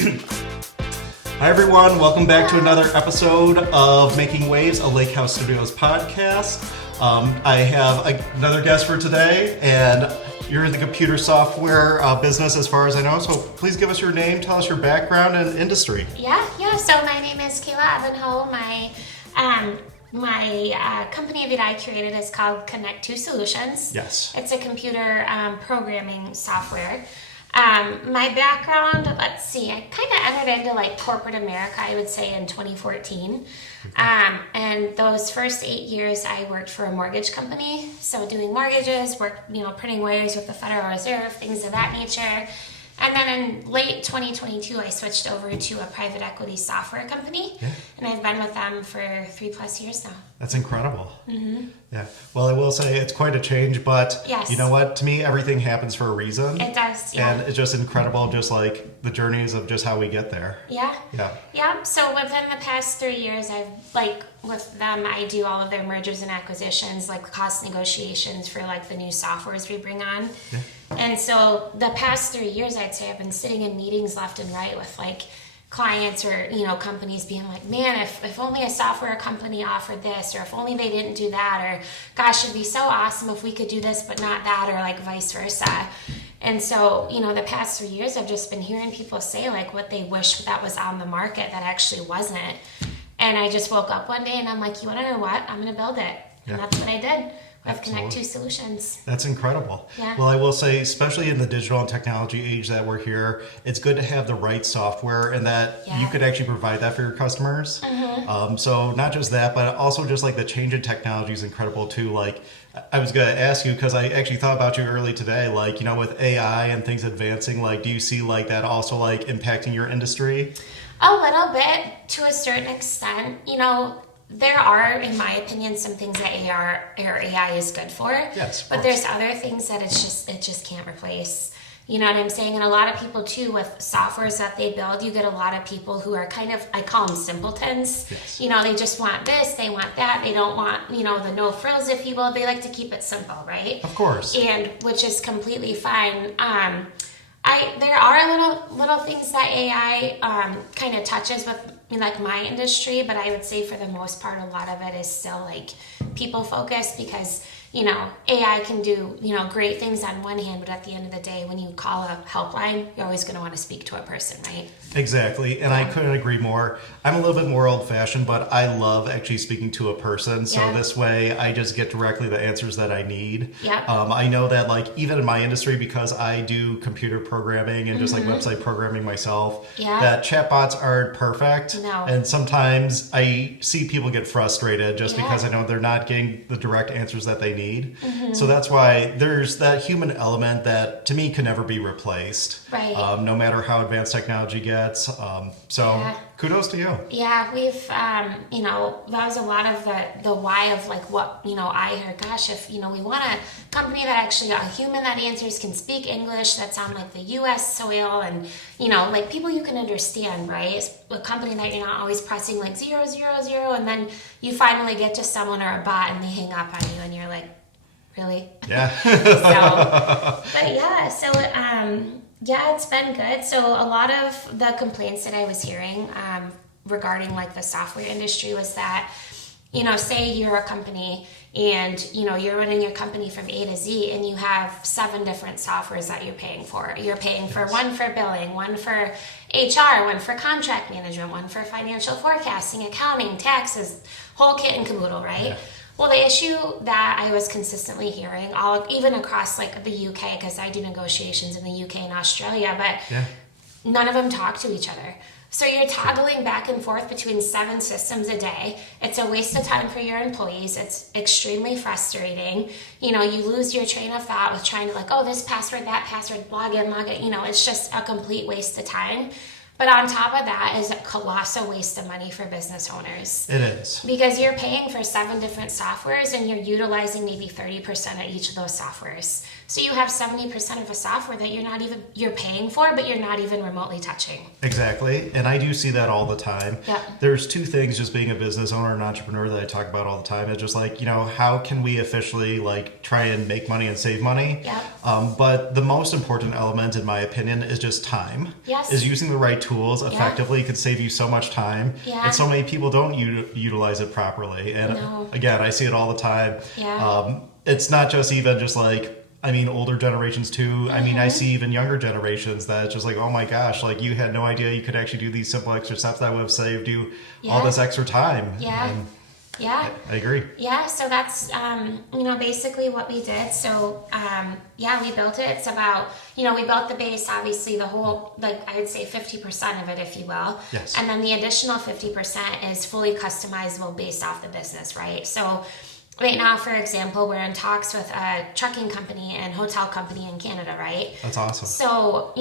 Hi everyone, welcome back to another episode of Making Waves, a Lakehouse Studios podcast. I have another guest for today, and you're in the computer software business as far as I know, so please give us your name, tell us your background and industry. Yeah, so my name is Kayla Ebenhoeh. My company that I created is called Konnect Solutions. Yes. It's a computer programming software. My background, let's see, I kind of entered into like corporate America, I would say in 2014. And those first 8 years I worked for a mortgage company. So doing mortgages, printing waivers with the Federal Reserve, things of that nature. And then in late 2022, I switched over to a private equity software company. Yeah. And I've been with them for 3+ years now. That's incredible. Mm-hmm. Yeah. Well, I will say it's quite a change, but yes. You know what? To me, everything happens for a reason. It does, yeah. And it's just incredible, just like the journeys of just how we get there. Yeah. Yeah. Yeah. So within the past 3 years, with them, I do all of their mergers and acquisitions, like cost negotiations for like the new softwares we bring on. Yeah. And so the past 3 years, I'd say I've been sitting in meetings left and right with like clients or, companies being like, man, if only a software company offered this, or if only they didn't do that, or gosh, it'd be so awesome if we could do this, but not that, or like vice versa. And so, the past 3 years, I've just been hearing people say like what they wish that was on the market that actually wasn't. And I just woke up one day and I'm like, you want to know what? I'm going to build it. Yeah. And that's what I did. With Konnect Solutions. That's incredible. Yeah. Well, I will say, especially in the digital and technology age that we're here, it's good to have the right software and that you could actually provide that for your customers. Mm-hmm. So not just that, but also just like the change in technology is incredible too. Like I was going to ask you, because I actually thought about you early today, like, with AI and things advancing, like, do you see like that also like impacting your industry? A little bit to a certain extent. There are, in my opinion, some things that AI is good for. Yes, but there's other things that it just can't replace. You know what I'm saying? And a lot of people too, with softwares that they build, you get a lot of people who are kind of, I call them simpletons. Yes. They just want this, they want that, they don't want, the no frills, if you will. They like to keep it simple, right? Of course. And which is completely fine. There are little things that AI kind of touches with like my industry, but I would say for the most part, a lot of it is still like people focused, because AI can do great things on one hand, but at the end of the day, when you call a helpline, you're always going to want to speak to a person, right? Exactly, and I couldn't agree more. I'm a little bit more old-fashioned, but I love actually speaking to a person. So this way, I just get directly the answers that I need. Yeah. I know that like even in my industry, because I do computer programming and just like website programming myself, that chatbots aren't perfect. No. And sometimes I see people get frustrated just because I know they're not getting the direct answers that they need. Mm-hmm. So that's why there's that human element that to me can never be replaced. Right. No matter how advanced technology gets. Kudos to you. Yeah, we've, that was a lot of the why of like what, I heard, gosh, if, we want a company that actually, a human that answers can speak English, that's on like the U.S. soil and, like people you can understand, right? It's a company that you're not always pressing like 000, and then you finally get to someone or a bot and they hang up on you and you're like, really? Yeah. It's been good. So a lot of the complaints that I was hearing regarding like the software industry was that, say you're a company and, you're running your company from A to Z and you have 7 different softwares that you're paying for. You're paying for one for billing, one for HR, one for contract management, one for financial forecasting, accounting, taxes, whole kit and caboodle, right? Yeah. Well, the issue that I was consistently hearing, even across like the UK, because I do negotiations in the UK and Australia, but none of them talk to each other. So you're toggling back and forth between 7 systems a day. It's a waste of time for your employees. It's extremely frustrating. You lose your train of thought with trying to like, oh, this password, that password, log in. It's just a complete waste of time. But on top of that is a colossal waste of money for business owners. It is. Because you're paying for 7 different softwares and you're utilizing maybe 30% of each of those softwares. So you have 70% of a software that you're paying for, but you're not even remotely touching. Exactly. And I do see that all the time. Yep. There's 2 things just being a business owner and entrepreneur that I talk about all the time. It's just like, how can we officially like try and make money and save money? Yep. But the most important element, in my opinion, is just time. Yes. Is using the right tools effectively could save you so much time. Yeah. And so many people don't utilize it properly. And again, I see it all the time. Yeah. It's not just even just like, I mean, older generations too. I mean, I see even younger generations that it's just like, oh my gosh, like you had no idea you could actually do these simple extra steps that would have saved you all this extra time. Yeah. And yeah. I agree. Yeah, so that's, basically what we did. So, we built it. It's about, we built the base, obviously the whole, like I would say 50% of it, if you will. Yes. And then the additional 50% is fully customizable based off the business, right? So right now, for example, we're in talks with a trucking company and hotel company in Canada, right? That's awesome. So,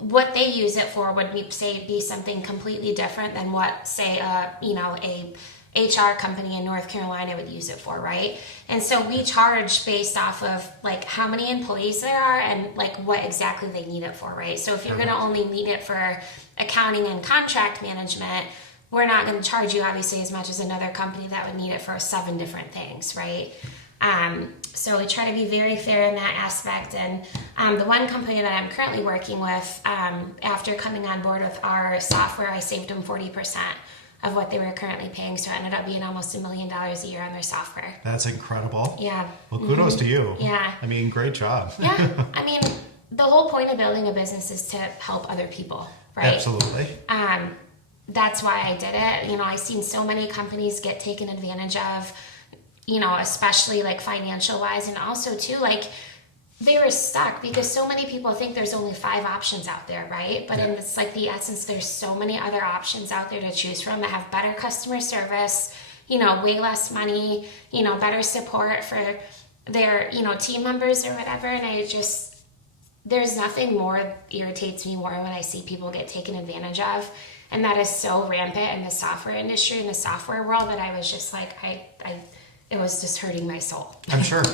what they use it for would be something completely different than what, say, a HR company in North Carolina would use it for, right? And so we charge based off of like how many employees there are and like what exactly they need it for, right? So if you're going to only need it for accounting and contract management, we're not going to charge you obviously as much as another company that would need it for 7 different things, right? So we try to be very fair in that aspect. And the one company that I'm currently working with, after coming on board with our software, I saved them 40% of what they were currently paying. So it ended up being almost $1 million a year on their software. That's incredible. Yeah. Well, kudos to you. Yeah. I mean, great job. Yeah. I mean, the whole point of building a business is to help other people, right? Absolutely. That's why I did it. I've seen so many companies get taken advantage of, especially like financial wise, and also too, like they were stuck because so many people think there's only 5 options out there, right? But in it's like the essence, there's so many other options out there to choose from that have better customer service, way less money, better support for their, team members or whatever. And there's nothing more irritates me more when I see people get taken advantage of. And that is so rampant in the software industry, in the software world, that I was just like, it was just hurting my soul. I'm sure.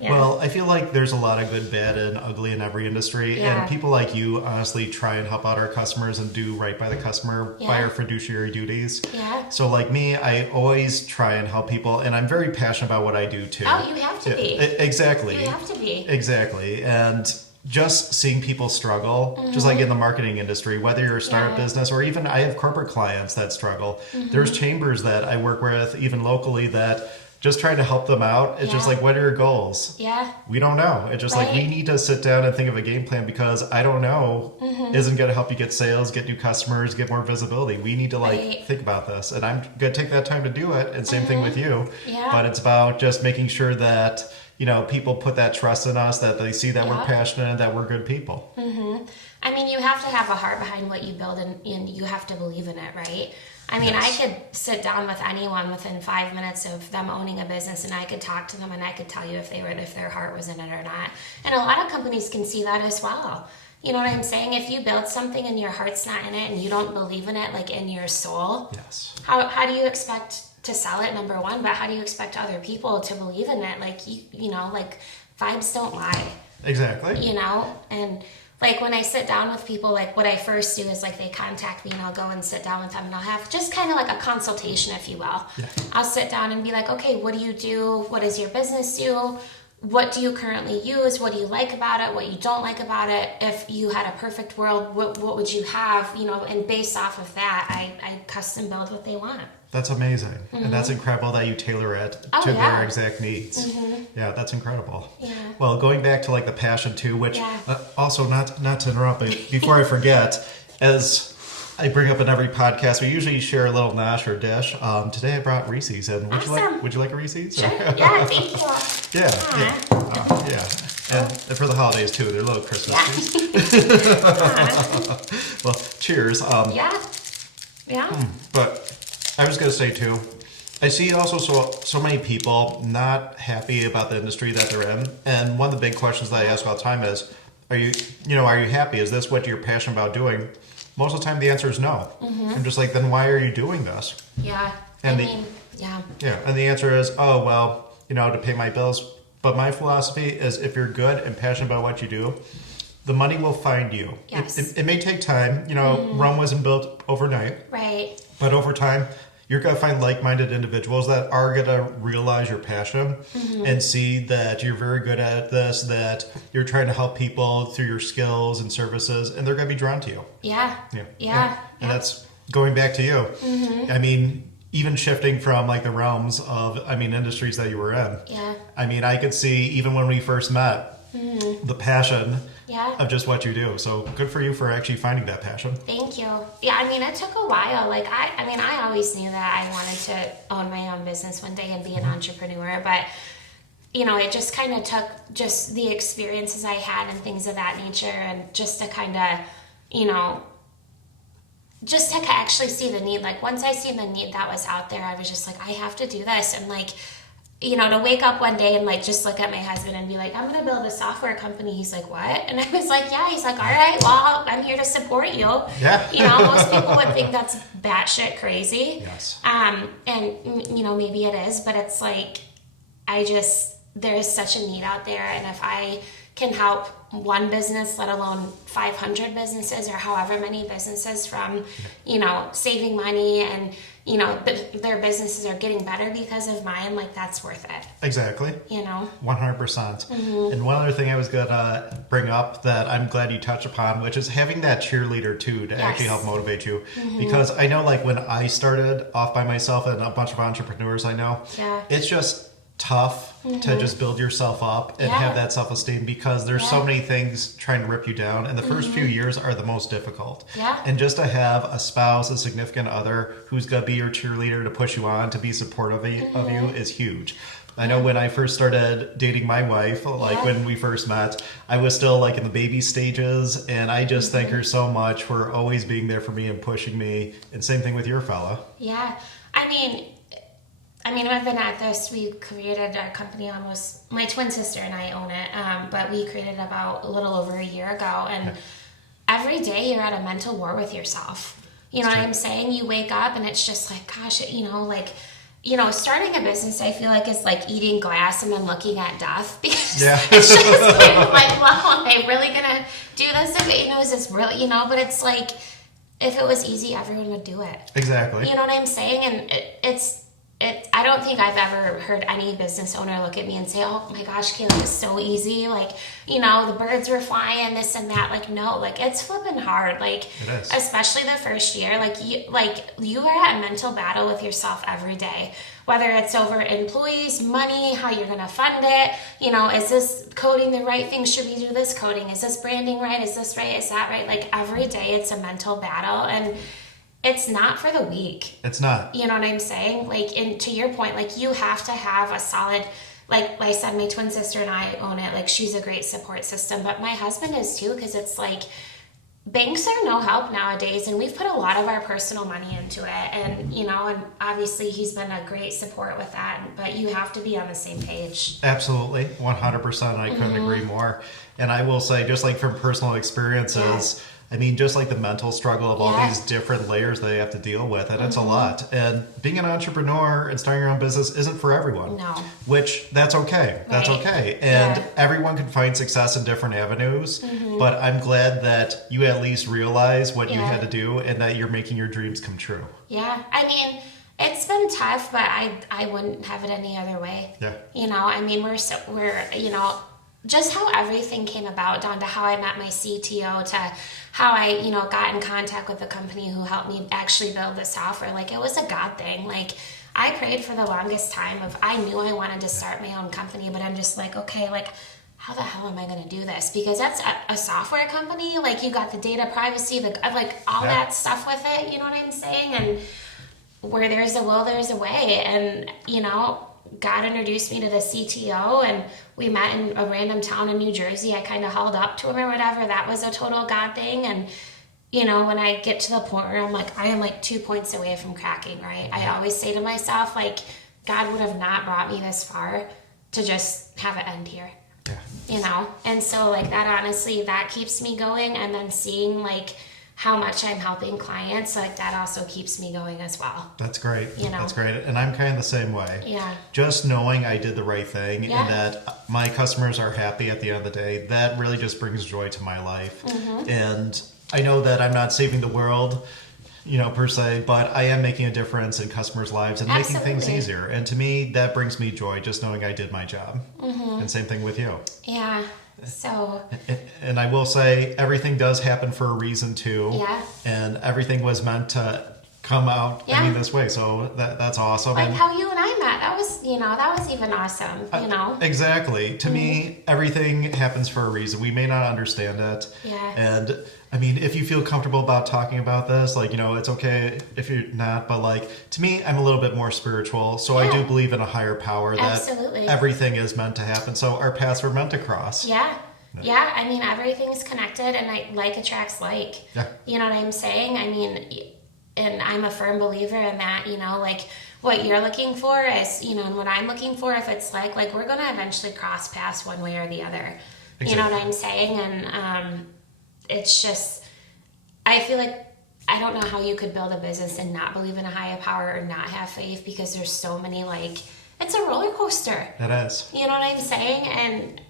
Yeah. Well, I feel like there's a lot of good, bad, and ugly in every industry. Yeah. And people like you honestly try and help out our customers and do right by the customer by our fiduciary duties. Yeah. So like me, I always try and help people, and I'm very passionate about what I do too. Oh, you have to be. Exactly. You have to be. Exactly. And just seeing people struggle, just like in the marketing industry, whether you're a startup business or even I have corporate clients that struggle. There's chambers that I work with, even locally, that just trying to help them out. It's just like, what are your goals? Yeah. We don't know. It's just like, we need to sit down and think of a game plan because I don't know isn't going to help you get sales, get new customers, get more visibility. We need to think about this. And I'm going to take that time to do it. And same thing with you. Yeah. But it's about just making sure that, people put that trust in us, that they see that we're passionate and that we're good people. I mean, you have to have a heart behind what you build and you have to believe in it, right? I mean, I could sit down with anyone within 5 minutes of them owning a business and I could talk to them and I could tell you if their heart was in it or not. And a lot of companies can see that as well. You know what I'm saying? If you build something and your heart's not in it and you don't believe in it, like in your soul, how do you expect to sell it, number one? But how do you expect other people to believe in it? Like, like vibes don't lie. Exactly. And like when I sit down with people, like what I first do is like they contact me and I'll go and sit down with them and I'll have just kind of like a consultation, if you will. Yeah. I'll sit down and be like, okay, what do you do? What does your business do? What do you currently use? What do you like about it? What you don't like about it? If you had a perfect world, what would you have? And based off of that, I custom build what they want. That's amazing. And that's incredible that you tailor it to their exact needs. Yeah, that's incredible. Yeah. Well, going back to like the passion too, which also not to interrupt, but before I forget, as I bring up in every podcast, we usually share a little nosh or dish. Today I brought Reese's, and would you like a Reese's? Sure. Yeah, thank you. Yeah. And for the holidays too, they're little Christmas trees. Well, cheers. Yeah. But I was going to say too, I see also so many people not happy about the industry that they're in, and one of the big questions that I ask all the time is, are you happy? Is this what you're passionate about doing? Most of the time, the answer is no. I'm just like, then why are you doing this? Yeah. And and the answer is, oh well, to pay my bills. But my philosophy is, if you're good and passionate about what you do, the money will find you. Yes. It may take time. Rome wasn't built overnight. Right. But over time, you're going to find like-minded individuals that are going to realize your passion and see that you're very good at this, that you're trying to help people through your skills and services, and they're going to be drawn to you. And that's going back to you. I mean, even shifting from like the realms of, industries that you were in. I could see even when we first met, the passion of just what you do. So good for you for actually finding that passion. Thank you. Yeah, it took a while. Like I always knew that I wanted to own my own business one day and be an entrepreneur, but it just kind of took just the experiences I had and things of that nature, and just to kind of, just to actually see the need. Like once I seen the need that was out there, I was just like, I have to do this. And like, to wake up one day and like just look at my husband and be like, I'm gonna build a software company. He's like, what? And I was like, yeah. He's like, all right, well, I'm here to support you. Most people would think that's batshit crazy. And maybe it is, but it's like, there is such a need out there, and if I can help one business, let alone 500 businesses or however many businesses from, saving money and, their businesses are getting better because of mine, like that's worth it. Exactly. 100%. And one other thing I was going to bring up that I'm glad you touched upon, which is having that cheerleader too, to actually help motivate you. Because I know like when I started off by myself and a bunch of entrepreneurs I know, it's just tough to just build yourself up and have that self-esteem, because there's so many things trying to rip you down, and the first few years are the most difficult. And just to have a spouse, a significant other who's going to be your cheerleader, to push you on, to be supportive of you is huge. I know when I first started dating my wife, like when we first met, I was still like in the baby stages, and I just thank her so much for always being there for me and pushing me. And same thing with your fella. I've been at this. We created our company almost, my twin sister and I own it, but we created about a little over a year ago. And every day you're at a mental war with yourself. What I'm saying? You wake up and it's just like, gosh, starting a business, I feel like, is like eating glass and then looking at death, because it's just kind of like, wow, am I really going to do this? Is this really, but it's like, if it was easy, everyone would do it. Exactly. You know what I'm saying? And I don't think I've ever heard any business owner look at me and say, oh my gosh, Kayla, it's so easy. Like, the birds were flying, this and that. Like, no, like it's flipping hard. Like, especially the first year, you are at a mental battle with yourself every day, whether it's over employees, money, how you're going to fund it. Is this coding the right thing? Should we do this coding? Is this branding right? Is this right? Is that right? Like every day it's a mental battle, and it's not for the weak. It's not. You know what I'm saying? Like, and to your point, like you have to have a solid, like I said, my twin sister and I own it. Like she's a great support system, but my husband is too, because it's like banks are no help nowadays, and we've put a lot of our personal money into it, and and obviously he's been a great support with that, but you have to be on the same page. Absolutely, 100%. I couldn't agree more. And I will say, just like from personal experiences, just like the mental struggle of all these different layers that you have to deal with, and it's a lot. And being an entrepreneur and starting your own business isn't for everyone. No. Which, that's okay. That's okay. And everyone can find success in different avenues, but I'm glad that you at least realize what you had to do, and that you're making your dreams come true. Yeah. It's been tough, but I wouldn't have it any other way. We're just how everything came about, down to how I met my CTO, to how I, got in contact with the company who helped me actually build the software. Like, it was a God thing. Like, I prayed for the longest time I knew I wanted to start my own company, but I'm just like, okay, like, how the hell am I going to do this? Because that's a software company. Like, you got the data privacy, all that stuff with it. You know what I'm saying? And where there's a will, there's a way. And, God introduced me to the CTO, and we met in a random town in New Jersey. I kind of hauled up to him or whatever. That was a total God thing. And, when I get to the point where I'm like, I am like 2 points away from cracking, right? I always say to myself, like, God would have not brought me this far to just have it end here. And so like that, honestly, that keeps me going. And then seeing like how much I'm helping clients, like that also keeps me going as well. That's great. That's great. And I'm kind of the same way. Yeah. Just knowing I did the right thing and that my customers are happy at the end of the day, that really just brings joy to my life. And I know that I'm not saving the world per se, but I am making a difference in customers' lives and making things Absolutely. easier. And to me, that brings me joy, just knowing I did my job. And same thing with you. Yeah. So, And I will say, everything does happen for a reason too. yeah. And everything was meant to come out Yeah. this way. So that's awesome. Like And how you and I met. That was even awesome, exactly. To me, everything happens for a reason. We may not understand it. Yeah. And I mean, if you feel comfortable about talking about this, it's okay if you're not. But to me, I'm a little bit more spiritual. So I Yeah. do believe in a higher power that Absolutely. everything is meant to happen. So our paths were meant to cross. Yeah. Yeah, I mean, everything's connected and like attracts like. Yeah. You know what I'm saying? I mean, and I'm a firm believer in that, like what you're looking for is, and what I'm looking for, if it's like we're going to eventually cross paths one way or the other. Exactly. You know what I'm saying? And it's just, I feel like I don't know how you could build a business and not believe in a higher power or not have faith, because there's so many, it's a roller coaster. It is. You know what I'm saying? And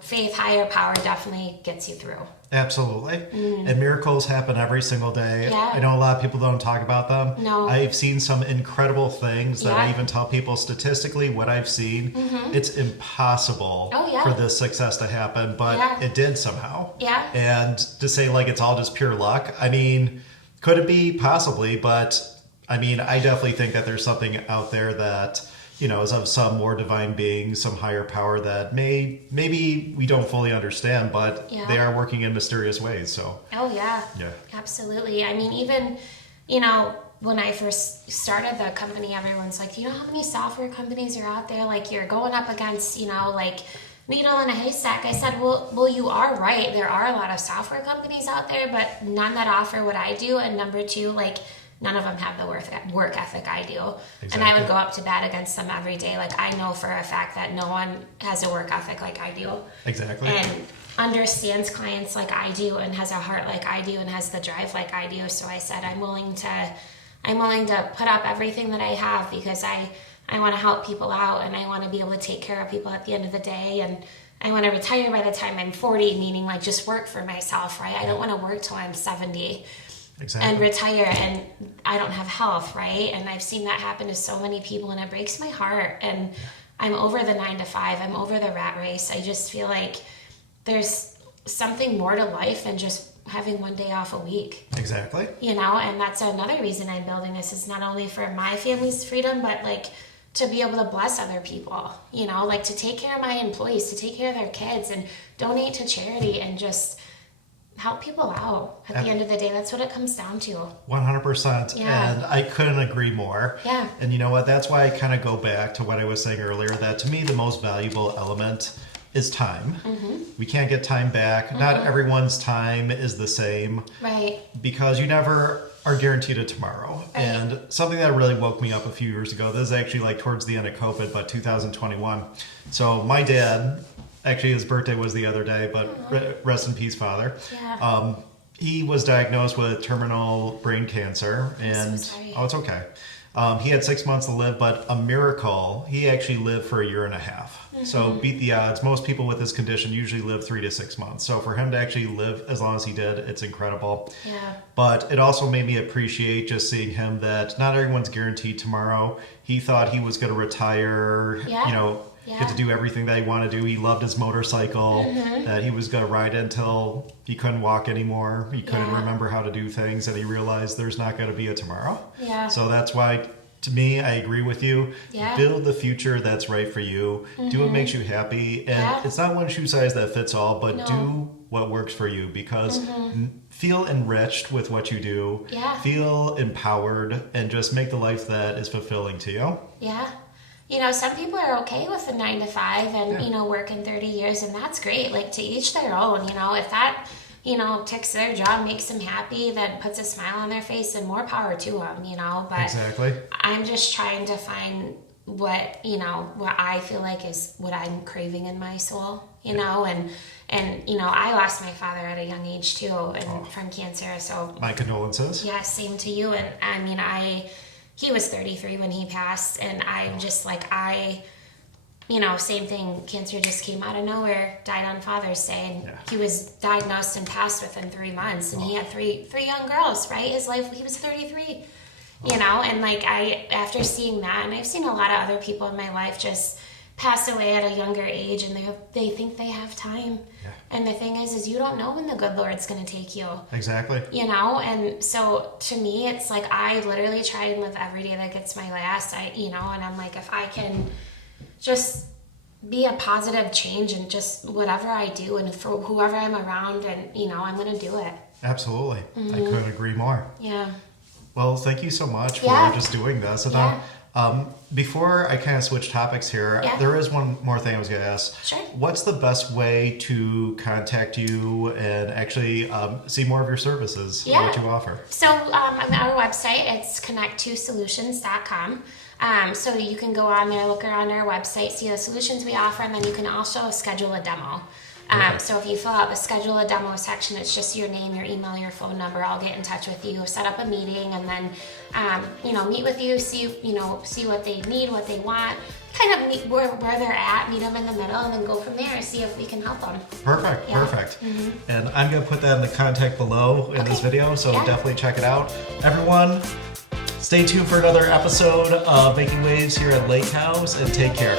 faith, higher power definitely gets you through. Absolutely. And miracles happen every single day. Yeah. I know a lot of people don't talk about them. No. I've seen some incredible things that I Yeah. even tell people statistically what I've seen. It's impossible Oh, yeah. for this success to happen, but Yeah. it did somehow. Yeah. And to say it's all just pure luck, I mean, could it be? Possibly, but I mean, I definitely think that there's something out there that is of some more divine being, some higher power that maybe we don't fully understand, but Yeah. they are working in mysterious ways. So Oh, yeah. Yeah. Absolutely. I mean, even, when I first started the company, everyone's like, do you know how many software companies are out there? You're going up against, needle in a haystack. I said, well, you are right. There are a lot of software companies out there, but none that offer what I do. And number two, none of them have the work ethic I do. And I would Exactly. go up to bat against them every day. I know for a fact that no one has a work ethic like I do. exactly. And understands clients like I do, and has a heart like I do, and has the drive like I do. So I said, I'm willing to put up everything that I have, because I want to help people out, and I want to be able to take care of people at the end of the day. And I want to retire by the time I'm 40, meaning just work for myself, right? I don't want to work till I'm 70. Exactly. And retire and I don't have health, right? And I've seen that happen to so many people, and it breaks my heart. And I'm over the 9 to 5. I'm over the rat race. I just feel like there's something more to life than just having one day off a week. Exactly. And that's another reason I'm building this, is not only for my family's freedom, but to be able to bless other people, to take care of my employees, to take care of their kids, and donate to charity, and just help people out. At the end of the day, that's what it comes down to. 100%. Yeah. And I couldn't agree more. Yeah. And you know what? That's why I kind of go back to what I was saying earlier, that to me, the most valuable element is time. We can't get time back. Not everyone's time is the same, Right. because you never are guaranteed a tomorrow. Right. And something that really woke me up a few years ago, this is actually towards the end of COVID, but 2021. So my dad, actually his birthday was the other day, but rest in peace, Father. Yeah. He was diagnosed with terminal brain cancer, so and sorry. oh, it's okay. He had 6 months to live, but a miracle, he actually lived for a year and a half. So beat the odds. Most people with this condition usually live 3 to 6 months. So for him to actually live as long as he did, it's incredible. Yeah. But it also made me appreciate just seeing him, that not everyone's guaranteed tomorrow. He thought he was going to retire, Yeah. get to do everything that he wanted to do. He loved his motorcycle, that he was going to ride it until he couldn't walk anymore. He couldn't Yeah. remember how to do things, and he realized there's not going to be a tomorrow. Yeah. So that's why, to me, I agree with you. Yeah. Build the future that's right for you. Do what makes you happy. And Yeah. it's not one shoe size that fits all, but No. do what works for you, because feel enriched with what you do. Yeah. Feel empowered, and just make the life that is fulfilling to you. Yeah. Some people are okay with the 9 to 5 and, Yeah. working 30 years, and that's great. To each their own, if that, ticks their job, makes them happy, then puts a smile on their face, and more power to them, But Exactly. I'm just trying to find what I feel like is what I'm craving in my soul, and I lost my father at a young age too, and from cancer. So My condolences. yeah, same to you. And I mean, he was 33 when he passed, and I'm just same thing. Cancer just came out of nowhere, died on Father's Day, and he was diagnosed and passed within 3 months, and he had three young girls, right? His life, he was 33, and like after seeing that, and I've seen a lot of other people in my life just pass away at a younger age, and they think they have time. And the thing is you don't know when the good Lord's going to take you. Exactly. And so to me, it's like I literally try and live every day like it's my last. And I'm like, if I can just be a positive change in just whatever I do and for whoever I'm around, and I'm going to do it. Absolutely. I couldn't agree more. Yeah. Well, thank you so much for just doing this. And before I kind of switch topics here, there is one more thing I was going to ask. Sure. What's the best way to contact you and actually see more of your services, what you offer? So on our website, it's connect2solutions.com. So you can go on there, look around our website, see the solutions we offer, and then you can also schedule a demo. So if you fill out the schedule a demo section, it's just your name, your email, your phone number. I'll get in touch with you, set up a meeting, and then, meet with you, see what they need, what they want, kind of meet where they're at, meet them in the middle, and then go from there and see if we can help them. Perfect. And I'm going to put that in the contact below in this video, so definitely check it out. Everyone, stay tuned for another episode of Making Waves here at Lakehouse, and take care.